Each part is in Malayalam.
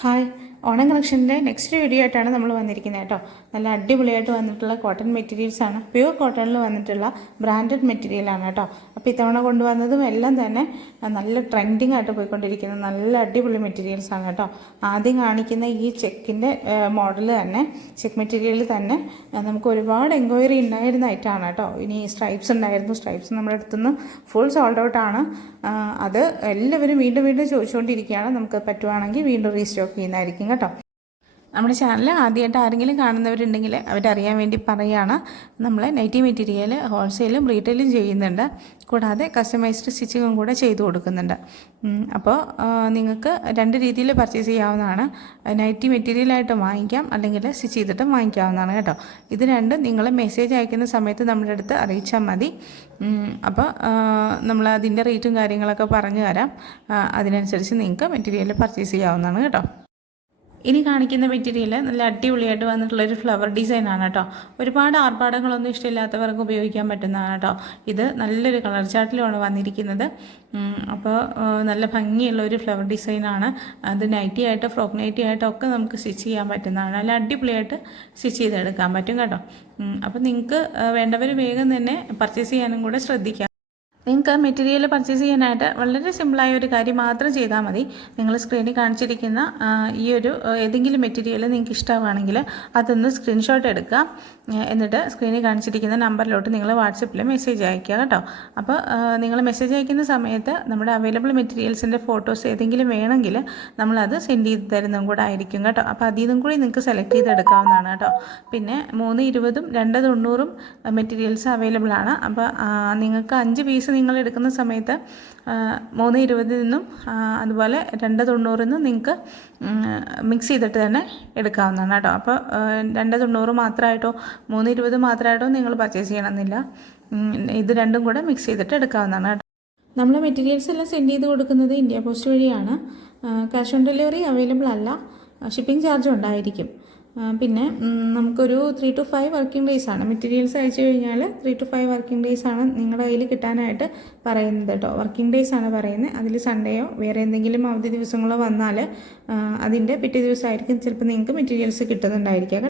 ഹായ്, ഓണം കളക്ഷൻ്റെ നെക്സ്റ്റ് വീഡിയോ ആയിട്ടാണ് നമ്മൾ വന്നിരിക്കുന്നത് കേട്ടോ. നല്ല അടിപൊളിയായിട്ട് വന്നിട്ടുള്ള കോട്ടൺ മെറ്റീരിയൽസാണ്. പ്യുവർ കോട്ടണിൽ വന്നിട്ടുള്ള ബ്രാൻഡഡ് മെറ്റീരിയലാണ് കേട്ടോ. അപ്പോൾ ഇത്തവണ കൊണ്ടുവന്നതും എല്ലാം തന്നെ നല്ല ട്രെൻഡിങ് ആയിട്ട് പോയിക്കൊണ്ടിരിക്കുന്ന നല്ല അടിപൊളി മെറ്റീരിയൽസാണ് കേട്ടോ. ആദ്യം കാണിക്കുന്ന ഈ ചെക്കിൻ്റെ മോഡൽ തന്നെ, ചെക്ക് മെറ്റീരിയൽ തന്നെ നമുക്ക് ഒരുപാട് എൻക്വയറി ഉണ്ടായിരുന്ന ഐറ്റമാണ് കേട്ടോ. ഇനി സ്ട്രൈപ്സ് ഉണ്ടായിരുന്നു, സ്ട്രൈപ്സ് നമ്മുടെ അടുത്തുനിന്ന് ഫുൾ സോൾഡ് ഔട്ടാണ്. അത് എല്ലാവരും വീണ്ടും വീണ്ടും ചോദിച്ചുകൊണ്ടിരിക്കുകയാണ്. നമുക്ക് പറ്റുവാണെങ്കിൽ വീണ്ടും റീസ്റ്റോക്ക് ചെയ്യുന്നതായിരിക്കും കേട്ടോ. നമ്മുടെ ചാനൽ ആദ്യമായിട്ട് ആരെങ്കിലും കാണുന്നവരുണ്ടെങ്കിൽ അവരറിയാൻ വേണ്ടി പറയുകയാണ്. നമ്മൾ നൈറ്റി മെറ്റീരിയൽ ഹോൾസെയിലും റീറ്റെയിലും ചെയ്യുന്നുണ്ട്, കൂടാതെ കസ്റ്റമൈസ്ഡ് സ്റ്റിച്ചിങ്ങും കൂടെ ചെയ്തു കൊടുക്കുന്നുണ്ട്. അപ്പോൾ നിങ്ങൾക്ക് രണ്ട് രീതിയിൽ പർച്ചേസ് ചെയ്യാവുന്നതാണ്. നൈറ്റി മെറ്റീരിയലായിട്ട് വാങ്ങിക്കാം, അല്ലെങ്കിൽ സ്റ്റിച്ച് ചെയ്തിട്ടും വാങ്ങിക്കാവുന്നതാണ് കേട്ടോ. ഇത് രണ്ടും നിങ്ങൾ മെസ്സേജ് അയക്കുന്ന സമയത്ത് നമ്മുടെ അടുത്ത് അറിയിച്ചാൽ മതി. അപ്പോൾ നമ്മൾ അതിൻ്റെ റേറ്റും കാര്യങ്ങളൊക്കെ പറഞ്ഞു തരാം. അതിനനുസരിച്ച് നിങ്ങൾക്ക് മെറ്റീരിയൽ പർച്ചേസ് ചെയ്യാവുന്നതാണ് കേട്ടോ. ഇനി കാണിക്കുന്ന മെറ്റീരിയൽ നല്ല അടിപൊളിയായിട്ട് വന്നിട്ടുള്ളൊരു ഫ്ലവർ ഡിസൈനാണ് കേട്ടോ. ഒരുപാട് ആർഭാടങ്ങളൊന്നും ഇഷ്ടമില്ലാത്തവർക്ക് ഉപയോഗിക്കാൻ പറ്റുന്നതാണ് കേട്ടോ. ഇത് നല്ലൊരു കളർ ചാർട്ടിലുമാണ് വന്നിരിക്കുന്നത്. അപ്പോൾ നല്ല ഭംഗിയുള്ള ഒരു ഫ്ലവർ ഡിസൈനാണ്. അത് നൈറ്റി ആയിട്ട് ഫ്രോക്ക് നൈറ്റി ആയിട്ടൊക്കെ നമുക്ക് സ്റ്റിച്ച് ചെയ്യാൻ പറ്റുന്നതാണ്. നല്ല അടിപൊളിയായിട്ട് സ്റ്റിച്ച് ചെയ്തെടുക്കാൻ പറ്റും കേട്ടോ. അപ്പോൾ നിങ്ങൾക്ക് വേണ്ടവർ വേഗം തന്നെ പർച്ചേസ് ചെയ്യാനും കൂടെ ശ്രദ്ധിക്കാം. നിങ്ങൾക്ക് മെറ്റീരിയൽ പർച്ചേസ് ചെയ്യാനായിട്ട് വളരെ സിമ്പിളായ ഒരു കാര്യം മാത്രം ചെയ്താൽ മതി. നിങ്ങൾ സ്ക്രീനിൽ കാണിച്ചിരിക്കുന്ന ഈ ഒരു ഏതെങ്കിലും മെറ്റീരിയൽ നിങ്ങൾക്ക് ഇഷ്ടമാണെങ്കിൽ അതൊന്ന് സ്ക്രീൻഷോട്ട് എടുക്കുക. എന്നിട്ട് സ്ക്രീനിൽ കാണിച്ചിരിക്കുന്ന നമ്പറിലോട്ട് നിങ്ങൾ വാട്സപ്പിൽ മെസ്സേജ് അയയ്ക്കുക കേട്ടോ. അപ്പോൾ നിങ്ങൾ മെസ്സേജ് അയക്കുന്ന സമയത്ത് നമ്മുടെ അവൈലബിൾ മെറ്റീരിയൽസിൻ്റെ ഫോട്ടോസ് ഏതെങ്കിലും വേണമെങ്കിൽ നമ്മളത് സെൻഡ് ചെയ്ത് തരുന്നതും കൂടെ ആയിരിക്കും കേട്ടോ. അപ്പോൾ അതിൽ നിന്നും കൂടി നിങ്ങൾക്ക് സെലക്ട് ചെയ്തെടുക്കാവുന്നതാണ് കേട്ടോ. പിന്നെ 320 290 മെറ്റീരിയൽസ് അവൈലബിൾ ആണ്. അപ്പോൾ നിങ്ങൾക്ക് 5 പീസ് നിങ്ങൾ എടുക്കുന്ന സമയത്ത് 320 നിന്നും അതുപോലെ 290 നിന്നും നിങ്ങൾക്ക് മിക്സ് ചെയ്തിട്ട് തന്നെ എടുക്കാവുന്നതാണ് കേട്ടോ. അപ്പോൾ 290 മാത്രമായിട്ടോ 320 മാത്രമായിട്ടോ നിങ്ങൾ പർച്ചേസ് ചെയ്യണമെന്നില്ല. ഇത് രണ്ടും കൂടെ മിക്സ് ചെയ്തിട്ട് എടുക്കാവുന്നതാണ് കേട്ടോ. നമ്മൾ മെറ്റീരിയൽസ് എല്ലാം സെൻഡ് ചെയ്ത് കൊടുക്കുന്നത് ഇന്ത്യ പോസ്റ്റ് വഴിയാണ്. ക്യാഷ് ഓൺ ഡെലിവറി അവൈലബിൾ അല്ല, ഷിപ്പിംഗ് ചാർജ് ഉണ്ടായിരിക്കും. പിന്നെ നമുക്കൊരു 3 to 5 വർക്കിംഗ് ഡേയ്സാണ്. മെറ്റീരിയൽസ് അയച്ചു കഴിഞ്ഞാൽ 3 to 5 വർക്കിംഗ് ഡേയ്സാണ് നിങ്ങളുടെ കയ്യിൽ കിട്ടാനായിട്ട് പറയുന്നത് കേട്ടോ. വർക്കിംഗ് ഡേയ്സാണ് പറയുന്നത്. അതിൽ സൺഡേയോ വേറെ എന്തെങ്കിലും അവധി ദിവസങ്ങളോ വന്നാൽ അതിൻ്റെ പിറ്റേ ദിവസമായിരിക്കും ചിലപ്പോൾ നിങ്ങൾക്ക് മെറ്റീരിയൽസ് കിട്ടുന്നുണ്ടായിരിക്കുക.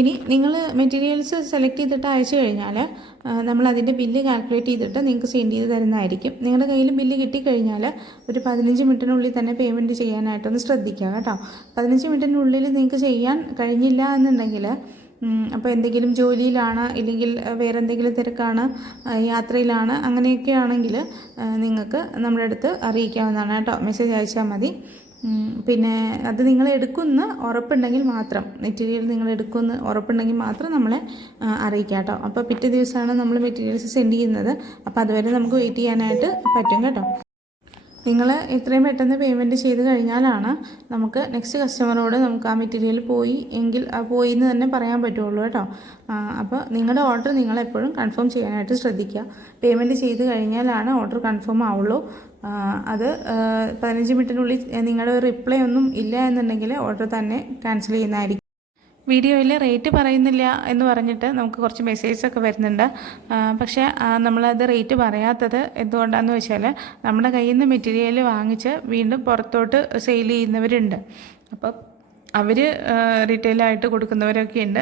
ഇനി നിങ്ങൾ മെറ്റീരിയൽസ് സെലക്ട് ചെയ്തിട്ട് അയച്ചു കഴിഞ്ഞാൽ നമ്മൾ അതിൻ്റെ ബില്ല് കാൽക്കുലേറ്റ് ചെയ്തിട്ട് നിങ്ങൾക്ക് സെൻഡ് ചെയ്ത് തരുന്നതായിരിക്കും. നിങ്ങളുടെ കയ്യിൽ ബില്ല് കിട്ടിക്കഴിഞ്ഞാൽ ഒരു 15 മിനിറ്റിനുള്ളിൽ തന്നെ പേയ്മെൻറ്റ് ചെയ്യാനായിട്ടൊന്ന് ശ്രദ്ധിക്കുക കേട്ടോ. 15 മിനിറ്റിനുള്ളിൽ നിങ്ങൾക്ക് ചെയ്യാൻ കഴിഞ്ഞില്ല എന്നുണ്ടെങ്കിൽ, അപ്പോൾ എന്തെങ്കിലും ജോലിയിലാണ്, ഇല്ലെങ്കിൽ വേറെ എന്തെങ്കിലും തിരക്കാണ്, യാത്രയിലാണ്, അങ്ങനെയൊക്കെ ആണെങ്കിൽ നിങ്ങൾക്ക് നമ്മുടെ അടുത്ത് അറിയിക്കാവുന്നതാണ് കേട്ടോ. മെസ്സേജ് അയച്ചാൽ മതി. പിന്നെ അത് നിങ്ങൾ എടുക്കുന്ന ഉറപ്പുണ്ടെങ്കിൽ മാത്രം, മെറ്റീരിയൽ നിങ്ങൾ എടുക്കുന്ന ഉറപ്പുണ്ടെങ്കിൽ മാത്രം നമ്മളെ അറിയിക്കാം കേട്ടോ. അപ്പോൾ പിറ്റേ ദിവസമാണ് നമ്മൾ മെറ്റീരിയൽസ് സെൻഡ് ചെയ്യുന്നത്. അപ്പോൾ അതുവരെ നമുക്ക് വെയിറ്റ് ചെയ്യാനായിട്ട് പറ്റും കേട്ടോ. നിങ്ങൾ എത്രയും പെട്ടെന്ന് പേയ്മെൻറ്റ് ചെയ്ത് കഴിഞ്ഞാലാണ് നമുക്ക് നെക്സ്റ്റ് കസ്റ്റമറോട് നമുക്ക് ആ മെറ്റീരിയൽ പോയി എന്ന് തന്നെ പറയാൻ പറ്റുള്ളൂ കേട്ടോ. അപ്പോൾ നിങ്ങളുടെ ഓർഡർ നിങ്ങളെപ്പോഴും കൺഫേം ചെയ്യാനായിട്ട് ശ്രദ്ധിക്കുക. പേയ്മെൻറ്റ് ചെയ്ത് കഴിഞ്ഞാലാണ് ഓർഡർ കൺഫേം ആവുള്ളൂ. അത് 15 മിനിറ്റിനുള്ളിൽ നിങ്ങളുടെ റിപ്ലൈ ഒന്നും ഇല്ല എന്നുണ്ടെങ്കിൽ ഓർഡർ തന്നെ ക്യാൻസൽ ചെയ്യുന്നതായിരിക്കും. വീഡിയോയിൽ റേറ്റ് പറയുന്നില്ല എന്ന് പറഞ്ഞിട്ട് നമുക്ക് കുറച്ച് മെസ്സേജൊക്കെ വരുന്നുണ്ട്. പക്ഷേ നമ്മളത് റേറ്റ് പറയാത്തത് എന്തുകൊണ്ടാണെന്ന് വെച്ചാൽ നമ്മുടെ കയ്യിൽ നിന്ന് മെറ്റീരിയൽ വാങ്ങിച്ച് വീണ്ടും പുറത്തോട്ട് സെയിൽ ചെയ്യുന്നവരുണ്ട്. അപ്പോൾ അവർ റീറ്റെയിലായിട്ട് കൊടുക്കുന്നവരൊക്കെ ഉണ്ട്.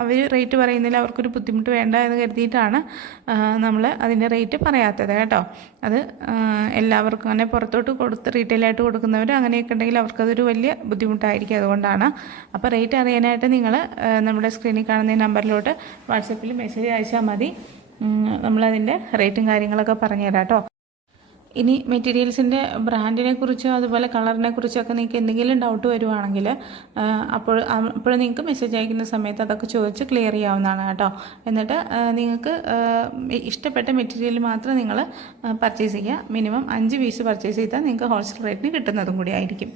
അവർ റേറ്റ് പറയുന്നില്ല, അവർക്കൊരു ബുദ്ധിമുട്ട് വേണ്ട എന്ന് കരുതിയിട്ടാണ് നമ്മൾ അതിൻ്റെ റേറ്റ് പറയാത്തത് കേട്ടോ. അത് എല്ലാവർക്കും അങ്ങനെ പുറത്തോട്ട് റീറ്റെയിലായിട്ട് കൊടുക്കുന്നവർ അങ്ങനെയൊക്കെ ഉണ്ടെങ്കിൽ അവർക്കതൊരു വലിയ ബുദ്ധിമുട്ടായിരിക്കും. അതുകൊണ്ടാണ്. അപ്പോൾ റേറ്റ് അറിയാനായിട്ട് നിങ്ങൾ നമ്മുടെ സ്ക്രീനിൽ കാണുന്ന നമ്പറിലോട്ട് വാട്സപ്പിൽ മെസ്സേജ് അയച്ചാൽ മതി. നമ്മളതിൻ്റെ റേറ്റും കാര്യങ്ങളൊക്കെ പറഞ്ഞുതരാം കേട്ടോ. ഇനി മെറ്റീരിയൽസിൻ്റെ ബ്രാൻഡിനെ കുറിച്ചോ അതുപോലെ കളറിനെ കുറിച്ചൊക്കെ നിങ്ങൾക്ക് എന്തെങ്കിലും ഡൗട്ട് വരുവാണെങ്കിൽ അപ്പോൾ നിങ്ങൾക്ക് മെസ്സേജ് അയക്കുന്ന സമയത്ത് അതൊക്കെ ചോദിച്ച് ക്ലിയർ ചെയ്യാവുന്നതാണ് കേട്ടോ. എന്നിട്ട് നിങ്ങൾക്ക് ഇഷ്ടപ്പെട്ട മെറ്റീരിയൽ മാത്രം നിങ്ങൾ പർച്ചേസ് ചെയ്യുക. മിനിമം 5 പീസ് പർച്ചേസ് ചെയ്താൽ നിങ്ങൾക്ക് ഹോൾസെയിൽ റേറ്റിന് കിട്ടുന്നതും കൂടി ആയിരിക്കും.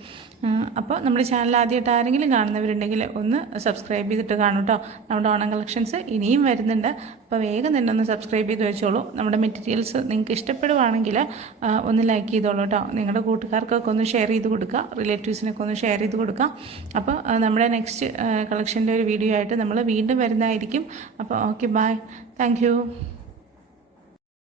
അപ്പോൾ നമ്മുടെ ചാനൽ ആദ്യമായിട്ട് ആരെങ്കിലും കാണുന്നവരുണ്ടെങ്കിൽ ഒന്ന് സബ്സ്ക്രൈബ് ചെയ്തിട്ട് കാണും കേട്ടോ. നമ്മുടെ ഓണം കളക്ഷൻസ് ഇനിയും വരുന്നുണ്ട്. അപ്പോൾ വേഗം തന്നെ ഒന്ന് സബ്സ്ക്രൈബ് ചെയ്ത് വെച്ചോളൂ. നമ്മുടെ മെറ്റീരിയൽസ് നിങ്ങൾക്ക് ഇഷ്ടപ്പെടുവാണെങ്കിൽ ഒന്ന് ലൈക്ക് ചെയ്തോളൂ കേട്ടോ. നിങ്ങളുടെ കൂട്ടുകാർക്കൊക്കെ ഒന്ന് ഷെയർ ചെയ്ത് കൊടുക്കുക, റിലേറ്റീവ്സിനൊക്കെ ഒന്ന് ഷെയർ ചെയ്ത് കൊടുക്കുക. അപ്പോൾ നമ്മുടെ നെക്സ്റ്റ് കളക്ഷൻ്റെ ഒരു വീഡിയോ ആയിട്ട് നമ്മൾ വീണ്ടും വരുന്നതായിരിക്കും. അപ്പോൾ ഓക്കെ, ബൈ, താങ്ക് യു.